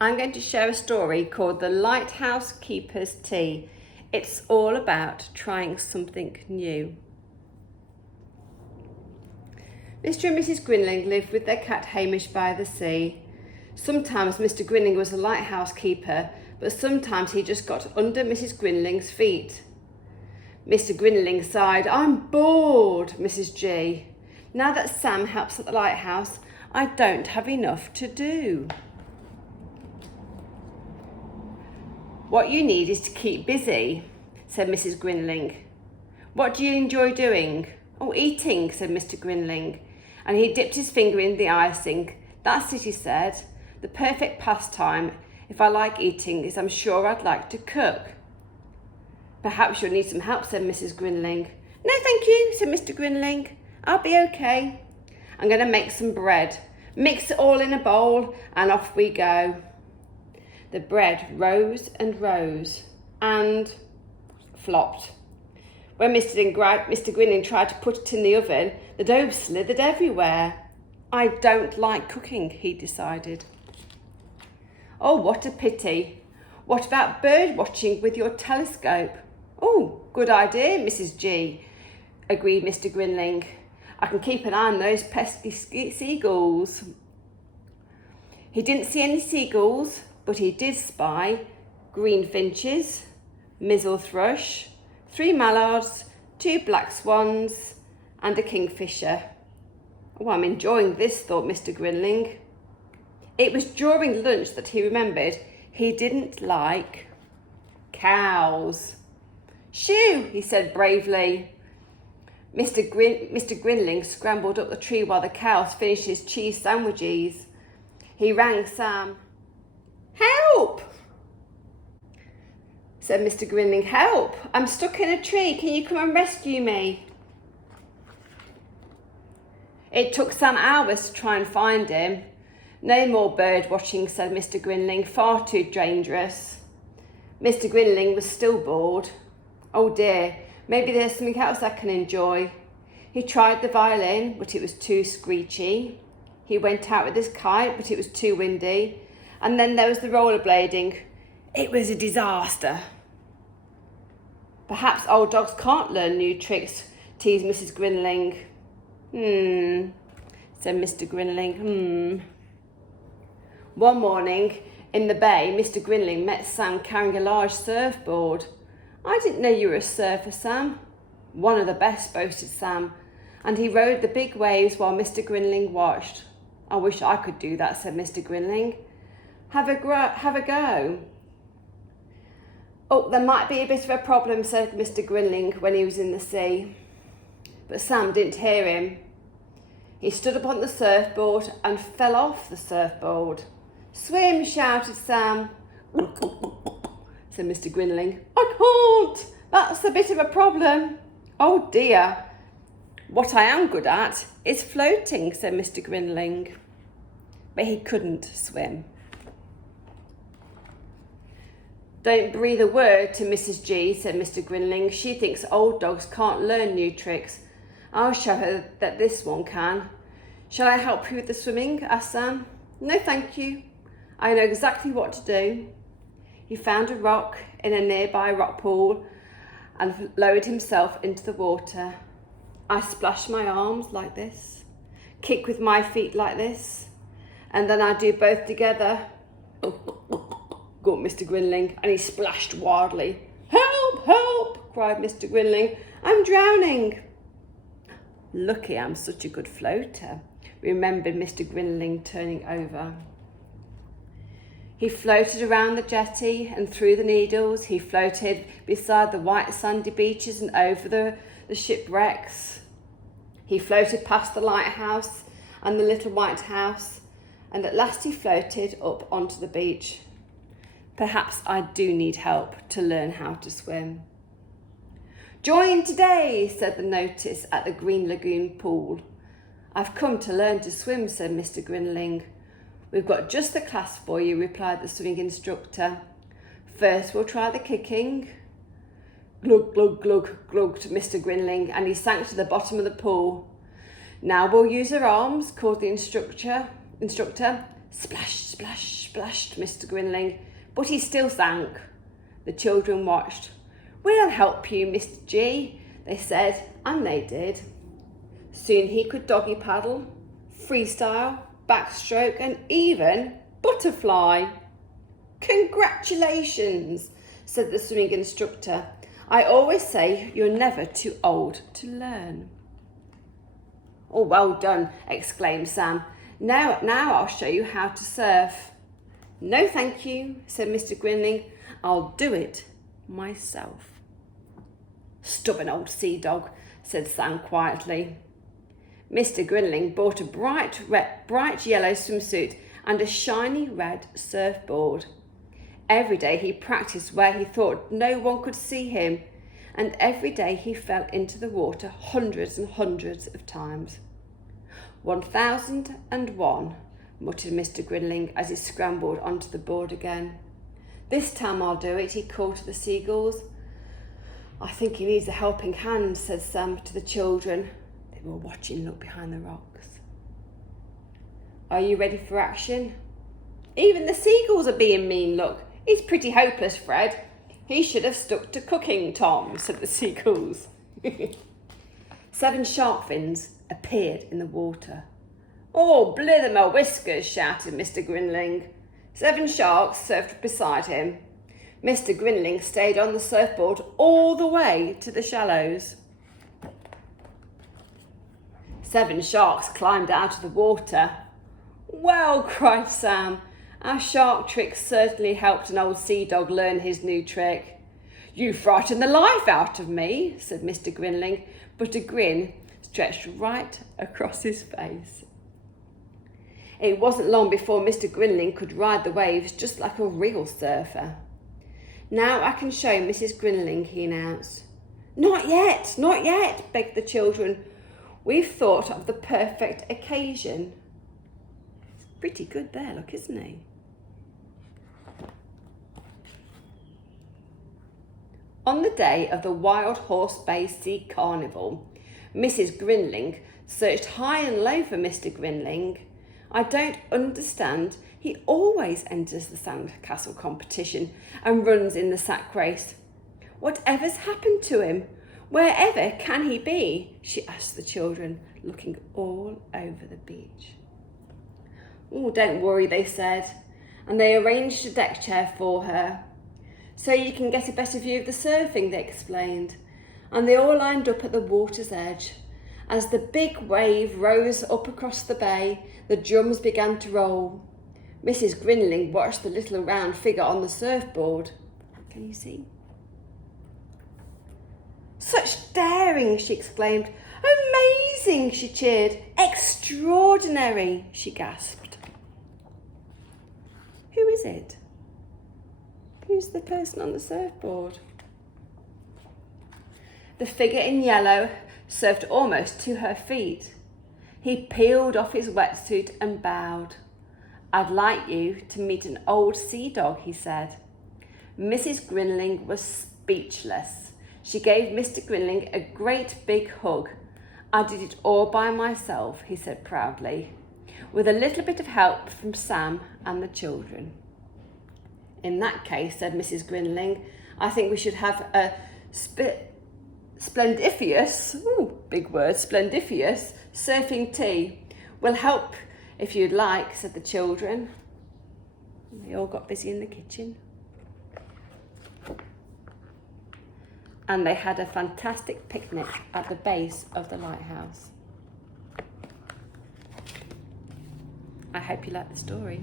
I'm going to share a story called The Lighthouse Keeper's Tea. It's all about trying something new. Mr. and Mrs. Grinling lived with their cat Hamish by the sea. Sometimes Mr. Grinling was the lighthouse keeper, but sometimes he just got under Mrs. Grinling's feet. Mr. Grinling sighed, "I'm bored, Mrs. G. Now that Sam helps at the lighthouse, I don't have enough to do." "What you need is to keep busy," said Mrs. Grinling. "What do you enjoy doing?" "Oh, eating," said Mr. Grinling, and he dipped his finger in the icing. "That's it," he said. "The perfect pastime, if I like eating, is I'm sure I'd like to cook." "Perhaps you'll need some help," said Mrs. Grinling. "No, thank you," said Mr. Grinling. "I'll be okay. I'm going to make some bread. Mix it all in a bowl and off we go." The bread rose and rose and flopped. When Mr. Grinling tried to put it in the oven, the dough slithered everywhere. "I don't like cooking," he decided. "Oh, what a pity. What about bird watching with your telescope?" "Oh, good idea, Mrs. G," agreed Mr. Grinling. "I can keep an eye on those pesky seagulls." He didn't see any seagulls, but he did spy green finches, missel thrush, 3 mallards, 2 black swans, and a kingfisher. "Oh, I'm enjoying this," thought Mr. Grinling. It was during lunch that he remembered he didn't like cows. "Shoo," he said bravely. Mr. Grinling scrambled up the tree while the cows finished his cheese sandwiches. He rang Sam. "Help!" said Mr. Grinling. "Help! I'm stuck in a tree. Can you come and rescue me?" It took Sam hours to try and find him. "No more bird watching," said Mr. Grinling. "Far too dangerous." Mr. Grinling was still bored. "Oh dear, maybe there's something else I can enjoy." He tried the violin, but it was too screechy. He went out with his kite, but it was too windy. And then there was the rollerblading. It was a disaster. "Perhaps old dogs can't learn new tricks," teased Mrs. Grinling. Said Mr. Grinling. One morning in the bay, Mr. Grinling met Sam carrying a large surfboard. "I didn't know you were a surfer, Sam." "One of the best," boasted Sam, and he rode the big waves while Mr. Grinling watched. "I wish I could do that," said Mr. Grinling. Have a go." "Oh, there might be a bit of a problem," said Mr. Grinling when he was in the sea. But Sam didn't hear him. He stood up on the surfboard and fell off the surfboard. "Swim," shouted Sam. Said Mr. Grinling. "I can't. That's a bit of a problem." "Oh dear. What I am good at is floating," said Mr. Grinling. But he couldn't swim. "Don't breathe a word to Mrs. G," said Mr. Grinling. "She thinks old dogs can't learn new tricks. I'll show her that this one can." "Shall I help you with the swimming?" asked Sam. "No, thank you. I know exactly what to do." He found a rock in a nearby rock pool and lowered himself into the water. "I splash my arms like this, kick with my feet like this, and then I do both together," gulped Mr. Grinling, and he splashed wildly. "Help, help," cried Mr. Grinling. "I'm drowning." "Lucky I'm such a good floater," remembered Mr. Grinling, turning over. He floated around the jetty and through the Needles. He floated beside the white sandy beaches and over the shipwrecks. He floated past the lighthouse and the little white house, and at last he floated up onto the beach. Perhaps I do need help to learn how to swim. "Join today," said the notice at the Green Lagoon pool. "I've come to learn to swim," said Mr. Grinling. "We've got just the class for you," replied the swimming instructor. "First we'll try the kicking." Glug, glug, glug, glugged Mr. Grinling, and he sank to the bottom of the pool. "Now we'll use our arms," called the instructor. Splash, splash, splashed Mr. Grinling, but he still sank. The children watched. "We'll help you, Mr. G," they said, and they did. Soon he could doggy paddle, freestyle, backstroke, and even butterfly. "Congratulations," said the swimming instructor. "I always say you're never too old to learn." "Oh, well done," exclaimed Sam. Now I'll show you how to surf." "No, thank you," said Mr. Grinling. "I'll do it myself." "Stubborn old sea dog," said Sam quietly. Mr. Grinling bought a bright yellow swimsuit and a shiny red surfboard. Every day he practiced where he thought no one could see him, and every day he fell into the water hundreds and hundreds of times. 1001, muttered Mr. Grinling as he scrambled onto the board again. "This time I'll do it," he called to the seagulls. "I think he needs a helping hand," said Sam to the children. They were watching look behind the rocks. "Are you ready for action?" "Even the seagulls are being mean, look. He's pretty hopeless, Fred. He should have stuck to cooking, Tom," said the seagulls. 7 shark fins appeared in the water. "Oh, blither my whiskers," shouted Mr. Grinling. 7 sharks surfed beside him. Mr. Grinling stayed on the surfboard all the way to the shallows. 7 sharks climbed out of the water. "Well," cried Sam, "our shark trick certainly helped an old sea dog learn his new trick." "You frightened the life out of me," said Mr. Grinling, but a grin stretched right across his face. It wasn't long before Mr. Grinling could ride the waves just like a real surfer. "Now I can show Mrs. Grinling," he announced. Not yet," begged the children. "We've thought of the perfect occasion." It's pretty good there, look, isn't he? On the day of the Wild Horse Bay Sea Carnival, Mrs. Grinling searched high and low for Mr. Grinling. "I don't understand. He always enters the sandcastle competition and runs in the sack race. Whatever's happened to him? Wherever can he be?" she asked the children, looking all over the beach. "Oh, don't worry," they said, and they arranged a deck chair for her. "So you can get a better view of the surfing," they explained, and they all lined up at the water's edge. As the big wave rose up across the bay, the drums began to roll. Mrs. Grinling watched the little round figure on the surfboard. Can you see? "Such daring!" she exclaimed. "Amazing!" she cheered. "Extraordinary!" she gasped. Who is it? Who's the person on the surfboard? The figure in yellow surfed almost to her feet. He peeled off his wetsuit and bowed. "I'd like you to meet an old sea dog," he said. Mrs. Grinling was speechless. She gave Mr. Grinling a great big hug. "I did it all by myself," he said proudly, "with a little bit of help from Sam and the children." "In that case," said Mrs. Grinling, "I think we should have a splendiferous, big word, splendiferous surfing tea. We'll help if you'd like," said the children. They all got busy in the kitchen. And they had a fantastic picnic at the base of the lighthouse. I hope you like the story.